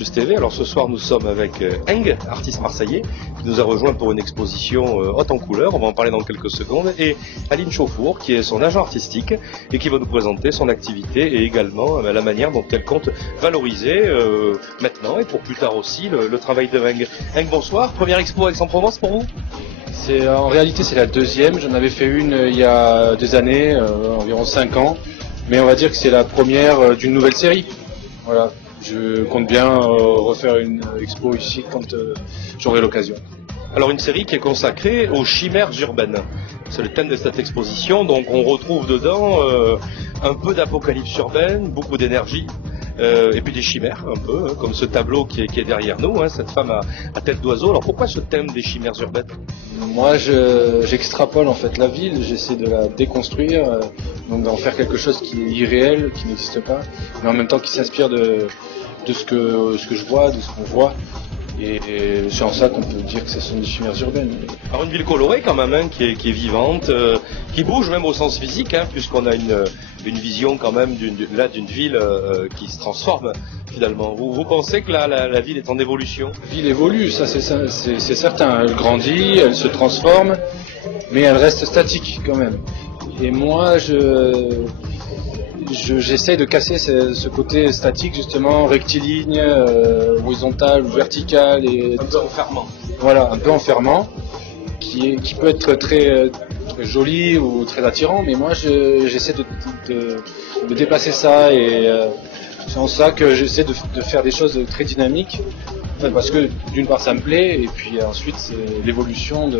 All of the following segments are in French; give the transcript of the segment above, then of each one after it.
Plus TV. Alors ce soir nous sommes avec Eng, artiste marseillais, qui nous a rejoint pour une exposition haute en couleurs, on va en parler dans quelques secondes, et Aline Chauffour, qui est son agent artistique et qui va nous présenter son activité et également la manière dont elle compte valoriser maintenant et pour plus tard aussi le travail de Eng. Eng, bonsoir, première expo Aix-en-Provence pour vous? En réalité c'est la deuxième, j'en avais fait une il y a 2 années, environ 5 ans, mais on va dire que c'est la première d'une nouvelle série. Voilà, je compte bien refaire une expo ici quand j'aurai l'occasion. Alors une série qui est consacrée aux chimères urbaines. C'est le thème de cette exposition, donc on retrouve dedans un peu d'apocalypse urbaine, beaucoup d'énergie, et puis des chimères un peu, hein, comme ce tableau qui est derrière nous, hein, cette femme à tête d'oiseau. Alors pourquoi ce thème des chimères urbaines? Moi j'extrapole en fait la ville, j'essaie de la déconstruire, donc d'en faire quelque chose qui est irréel, qui n'existe pas, mais en même temps qui s'inspire de ce que je vois, de ce qu'on voit. Et c'est en ça qu'on peut dire que ce sont des chimères urbaines. Alors une ville colorée quand même, hein, qui est vivante, qui bouge même au sens physique, hein, puisqu'on a une vision quand même d'une ville qui se transforme finalement. Vous pensez que la ville est en évolution? La ville évolue, ça c'est certain. Elle grandit, elle se transforme, mais elle reste statique quand même. Et moi j'essaie de casser ce côté statique justement, rectiligne, horizontal ou vertical, et un peu enfermant. Voilà, un peu enfermant, qui peut être très joli ou très attirant, mais moi j'essaie de dépasser ça, et c'est en ça que j'essaie de faire des choses très dynamiques, parce que d'une part ça me plaît, et puis ensuite c'est l'évolution du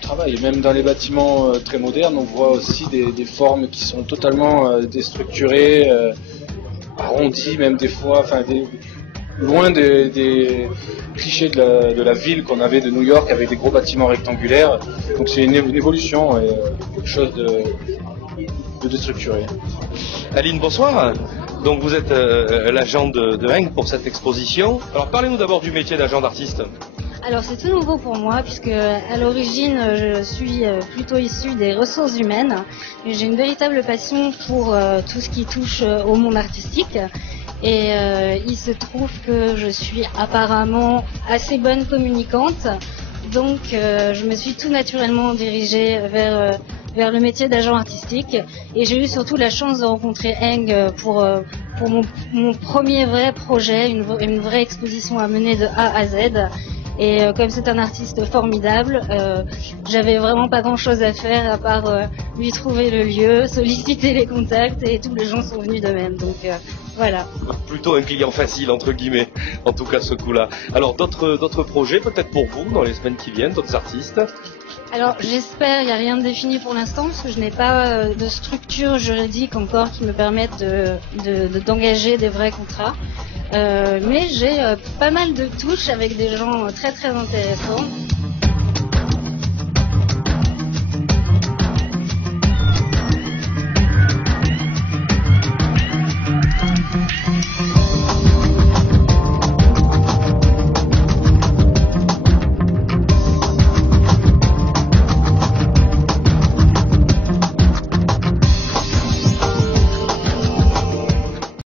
travail. Et même dans les bâtiments très modernes, on voit aussi des formes qui sont totalement déstructurées, arrondies même des fois, enfin loin des clichés de la ville qu'on avait de New York avec des gros bâtiments rectangulaires. Donc c'est une évolution et quelque chose de déstructuré. Aline, bonsoir. Donc vous êtes l'agent de Eng pour cette exposition. Alors parlez-nous d'abord du métier d'agent d'artiste. Alors c'est tout nouveau pour moi, puisque à l'origine je suis plutôt issue des ressources humaines, et j'ai une véritable passion pour tout ce qui touche au monde artistique. Et il se trouve que je suis apparemment assez bonne communicante, donc je me suis tout naturellement dirigée vers le métier d'agent artistique, et j'ai eu surtout la chance de rencontrer Eng pour mon premier vrai projet, une vraie exposition à mener de A à Z. Et comme c'est un artiste formidable, j'avais vraiment pas grand chose à faire à part lui trouver le lieu, solliciter les contacts, et tous les gens sont venus d'eux-mêmes. Donc voilà. Plutôt un client facile entre guillemets, en tout cas ce coup-là. Alors d'autres projets peut-être pour vous dans les semaines qui viennent, d'autres artistes? Alors j'espère, il n'y a rien de défini pour l'instant, parce que je n'ai pas de structure juridique encore qui me permette d'engager des vrais contrats. Mais j'ai pas mal de touches avec des gens très très intéressants.